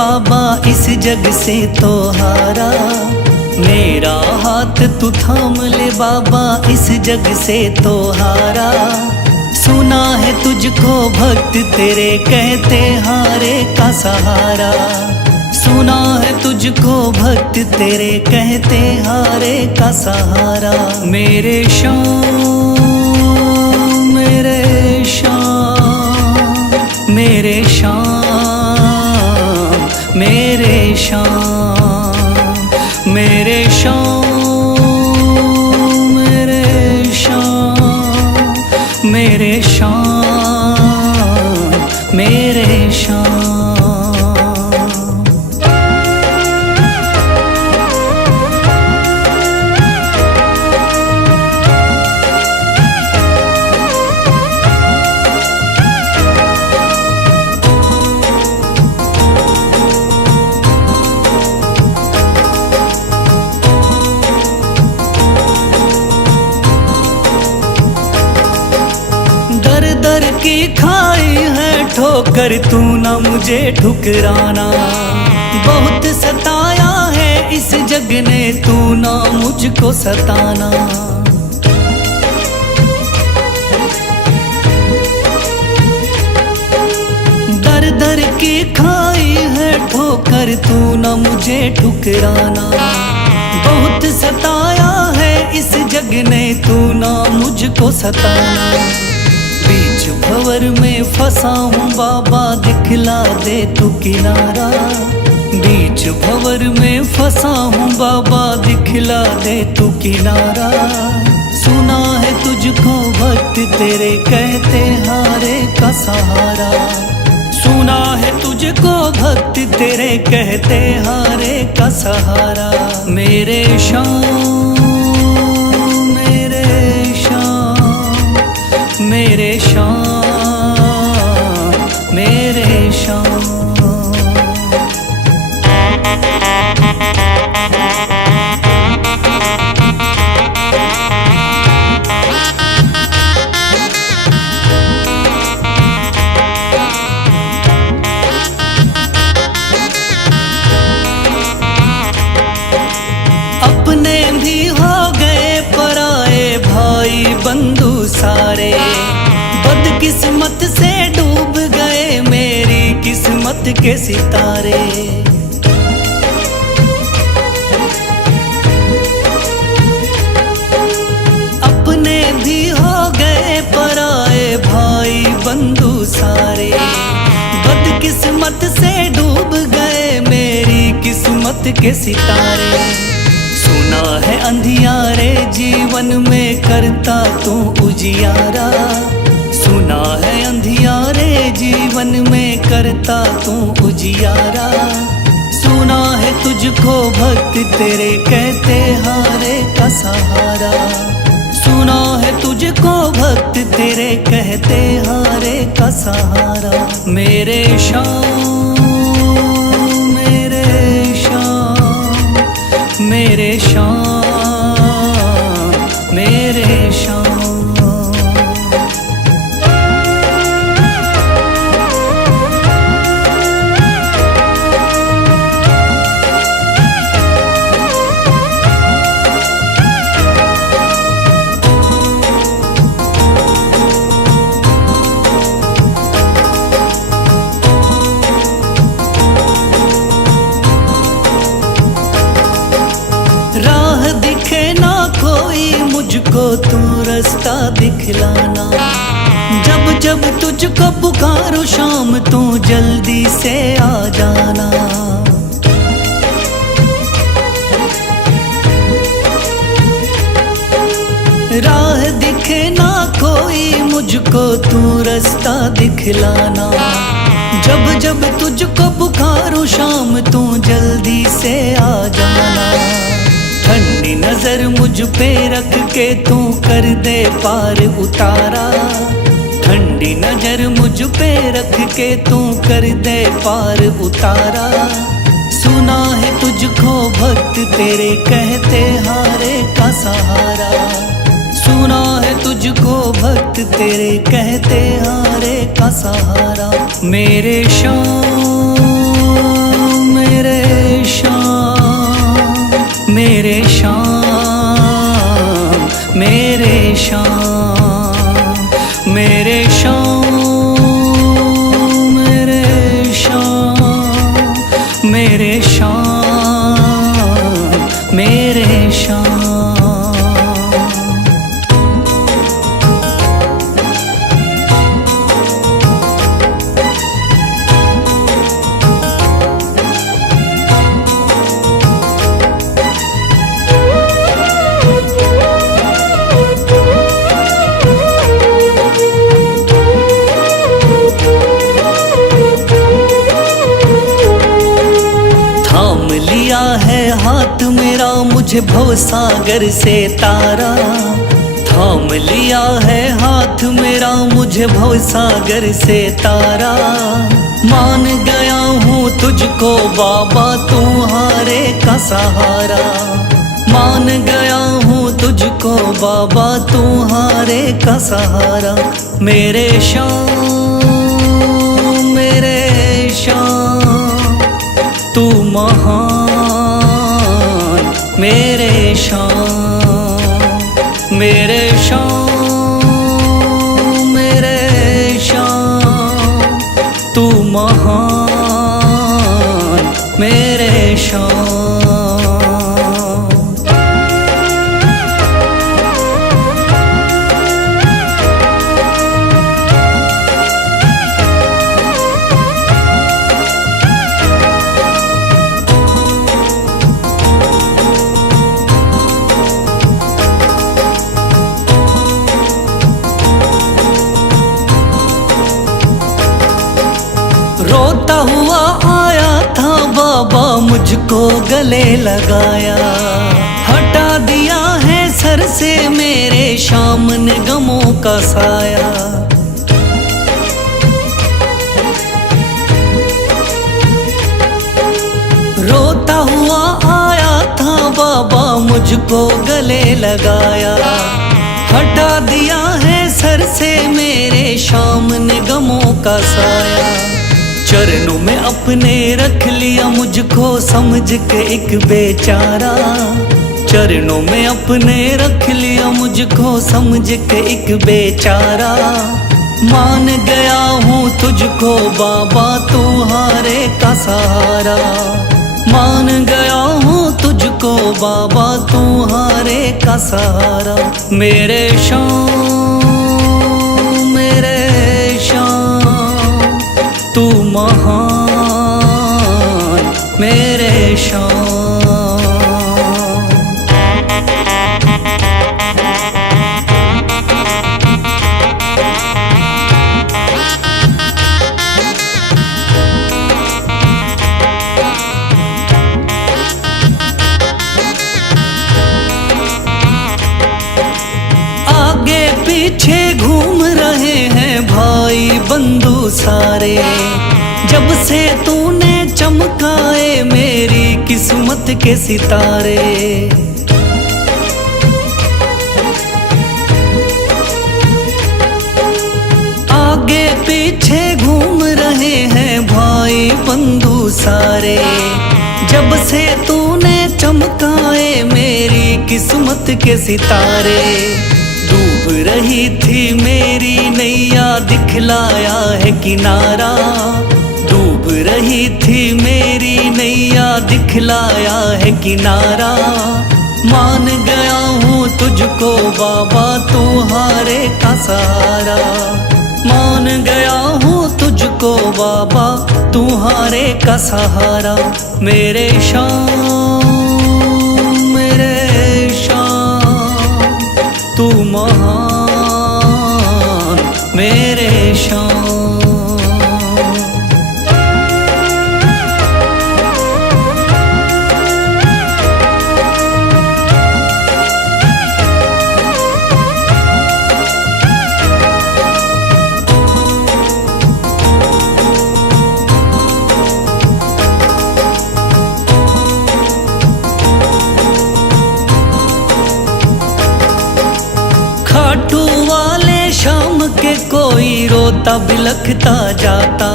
बाबा इस जग से तो हारा, मेरा हाथ तू थाम ले बाबा इस जग से तो हारा। सुना है तुझको भक्त तेरे कहते हारे का सहारा, सुना है तुझको भक्त तेरे कहते हारे का सहारा। मेरे श्याम मेरे श्याम मेरे श्याम मेरे श्याम मेरे श्याम मेरे श्याम मेरे श्याम मेरे श्याम। की खाई है ठोकर तू ना मुझे ठुकराना, बहुत सताया है इस जग ने तू ना मुझको सताना। दर दर की खाई है ठोकर तू ना मुझे ठुकराना, बहुत सताया है इस जग ने तू ना मुझको सताना। बीच भंवर में फंसा हूँ बाबा दिखला दे तू किनारा, बीच भंवर में फंसा हूँ बाबा दिखला दे तू किनारा। सुना है तुझको भक्त तेरे कहते हारे का सहारा, सुना है तुझको भक्त तेरे कहते हारे का सहारा। मेरे श्याम मेरे श्याम मेरे श्याम मेरे श्याम। अपने भी हो गए पराए भाई बंधु सारे, बदकिस्मत से डूब गए मेरी किस्मत के सितारे। अपने भी हो गए पराए भाई बंधु सारे, बदकिस्मत से डूब गए मेरी किस्मत के सितारे। सुना है अंधियारे जीवन में करता तू उजियारा, सुना है अंधियारे जीवन में करता तू उजियारा। सुना है तुझको भक्त तेरे कहते हारे का सहारा, सुना है तुझको भक्त तेरे कहते हारे का सहारा। मेरे श्याम मेरे श्याम मेरे श्याम मेरे श्याम। राह दिखे ना कोई मुझको तू रास्ता दिखलाना, जब जब तुझको पुकारूं शाम तू जल्दी से आ जाना। राह दिखे ना कोई मुझको तू रास्ता दिखलाना, जब जब तुझको पुकारूं शाम तू जल्दी से आ जाना। ठंडी नजर मुझ पे रख के तू कर दे पार उतारा, ठंडी नजर मुझ पे रख के तू कर दे पार उतारा। सुना है तुझको भक्त तेरे कहते हारे का सहारा, सुना है तुझको भक्त तेरे कहते हारे का सहारा। मेरे श्याम मेरे शाम, मेरे शाम, मेरे शाम, मेरे शाम, मेरे शाम, मेरे शाम, मेरे शाम। थाम लिया है हाथ मेरा मुझे भवसागर से तारा, थाम लिया है हाथ मेरा मुझे भवसागर से तारा। मान गया हूँ तुझको बाबा तुम्हारे का सहारा, मान गया हूँ तुझको बाबा तुम्हारे का सहारा। मेरे शाम, मेरे शाम, तू महान, मेरे शाम, मेरे शाम, मेरे शाम, तू महान, मेरे शाम। रोता हुआ आया था बाबा मुझको गले लगाया, हटा दिया है सर से मेरे शाम ने गमों का साया। रोता हुआ आया था बाबा मुझको गले लगाया, हटा दिया है सर से मेरे शाम ने गमों का साया। चरणों में अपने रख लिया मुझको समझ के एक बेचारा, चरणों में अपने रख लिया मुझको समझ के एक बेचारा। मान गया हूँ तुझको बाबा तुम्हारे का सहारा, मान गया हूँ तुझको बाबा तुम्हारे का सहारा। मेरे शाम, मेरे शाम, तू महान, मेरे शाम। आगे पीछे घूम रहे हैं भाई बंधु सारे, जब से तूने चमकाए मेरी किस्मत के सितारे। आगे पीछे घूम रहे हैं भाई बंधु सारे, जब से तूने चमकाए मेरी किस्मत के सितारे। डूब रही थी मेरी नैया दिखलाया है किनारा, डूब रही थी मेरी नैया दिखलाया है किनारा। मान गया हूँ तुझको बाबा तुम्हारे का सहारा, मान गया हूँ तुझको बाबा तुम्हारे का सहारा। मेरे शाम, मेरे शाम, तू महान, मेरे शाम। खाटू वाले शाम के कोई रोता बिलखता जाता,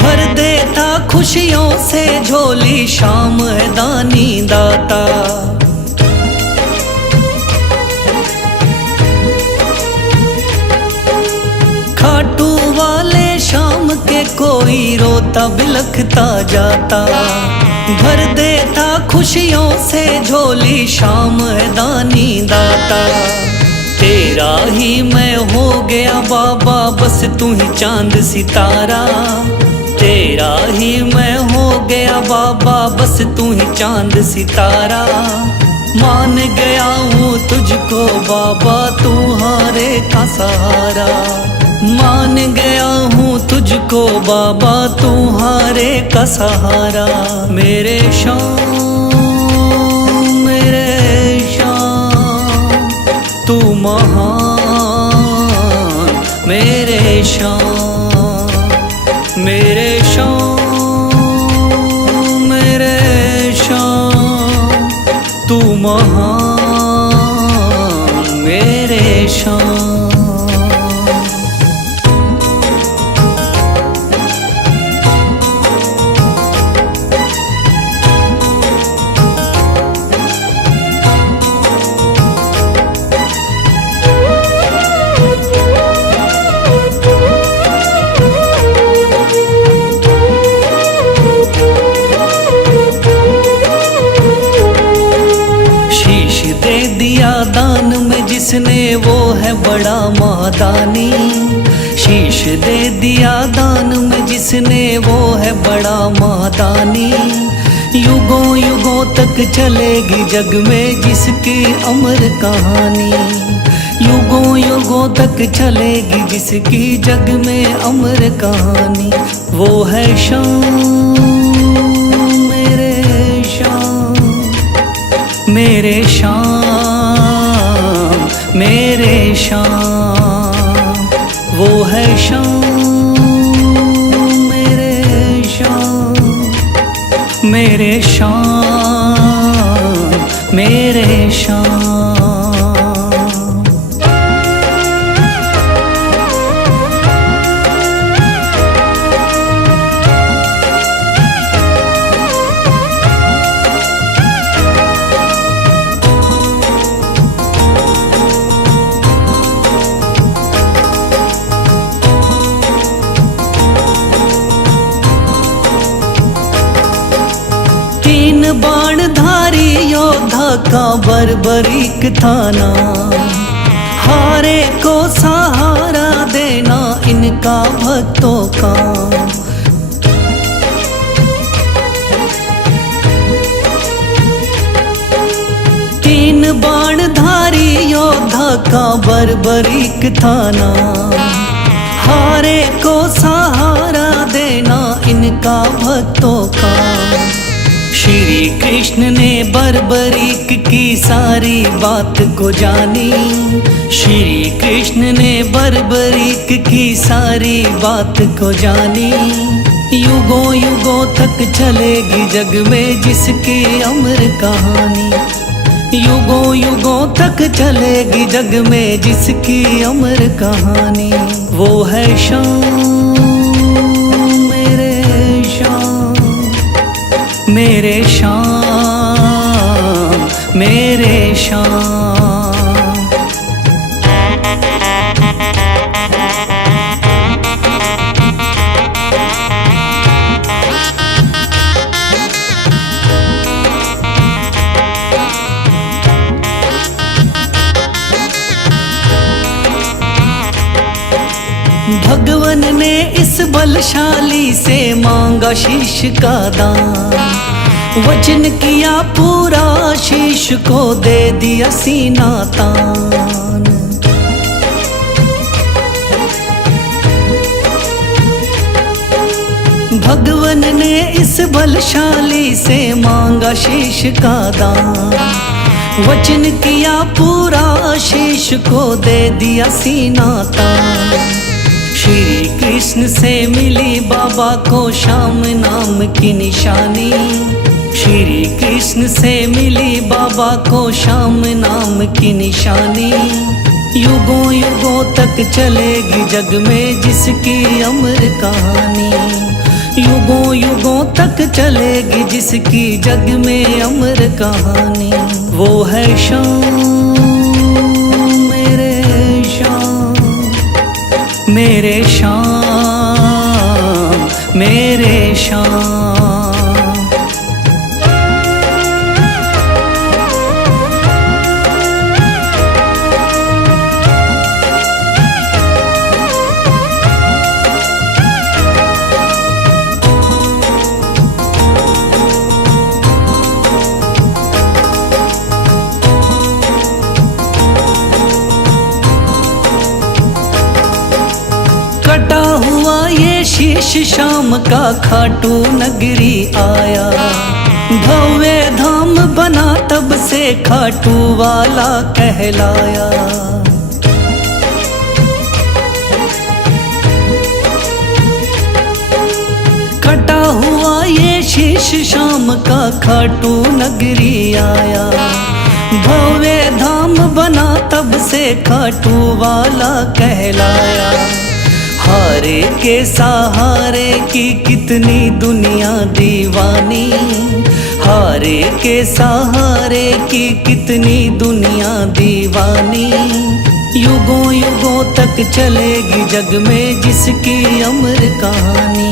भर देता खुशियों से झोली, शाम है दानी दाता। खाटू वाले शाम के कोई रोता बिलखता जाता, भर देता खुशियों से झोली, शाम है दानी दाता। तेरा ही मैं हो गया बाबा, बस तू ही चांद सितारा। तेरा ही मैं हो गया बाबा, बस तू ही चांद सितारा। मान गया हूँ तुझको बाबा, तू हारे का सहारा। मान गया हूँ तुझको बाबा, तू हारे का सहारा। मेरे शाम, मेरे शाम, तू महान। मेरे शाम, मेरे शाम, मेरे शाम, तू महान। मेरे शाम। दान में जिसने वो है बड़ा महादानी। शीश दे दिया दान में जिसने वो है बड़ा महादानी। युगों युगों तक चलेगी जग में जिसकी अमर कहानी। युगों युगों तक चलेगी जिसकी जग में अमर कहानी। वो है शाम, मेरे शाम, मेरे शाम, मेरे शाम। वो है शाम, मेरे शाम, मेरे शाम, मेरे शाम। बाणधारी योद्धा का बर्बरीक थाना, हारे को सहारा देना इनका भक्तों का। तीन बाणधारी योद्धा का बर्बरीक थाना, हारे को सहारा देना इनका भक्तों का। श्री कृष्ण ने बर्बरीक की सारी बात को जानी। श्री कृष्ण ने बर्बरीक की सारी बात को जानी। युगों युगों तक चलेगी जग में जिसकी अमर कहानी। युगों युगों तक चलेगी जग में जिसकी अमर कहानी। वो है शाम, मेरे शाम, मेरे शाम, मेरे शाम। भगवन ने इस बलशाली से मांगा शीश का दान। वचन किया पूरा, शीश को दे दिया सीना तान। भगवन ने इस बलशाली से मांगा शीश का दान। वचन किया पूरा, शीश को दे दिया सीना तान। श्री कृष्ण से मिली बाबा को श्याम नाम की निशानी। श्री कृष्ण से मिली बाबा को श्याम नाम की निशानी। युगों युगों तक चलेगी जग में जिसकी अमर कहानी। युगों युगों तक चलेगी जिसकी जग में अमर कहानी। वो है शाम मेरे शाम, मेरे शाम मेरे शाम। कटा हुआ ये शीश शाम का खाटू नगरी आया, भव्य धाम बना तब से खाटू वाला कहलाया। कटा हुआ ये शीश शाम का खाटू नगरी आया, भव्य धाम बना तब से खाटू वाला कहलाया। हारे के सहारे की कितनी दुनिया दीवानी, हारे के सहारे की कितनी दुनिया दीवानी। युगों युगों तक चलेगी जग में जिसकी अमर कहानी।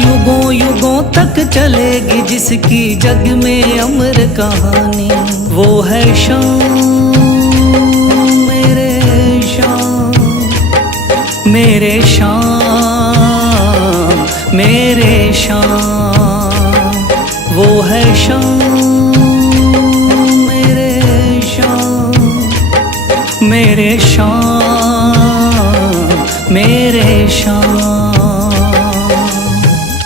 युगों युगों तक चलेगी जिसकी जग में अमर कहानी। वो है शाम मेरे शाम, मेरे शाम मेरे शाम। वो है शाम मेरे शाम, मेरे शाम मेरे शाम।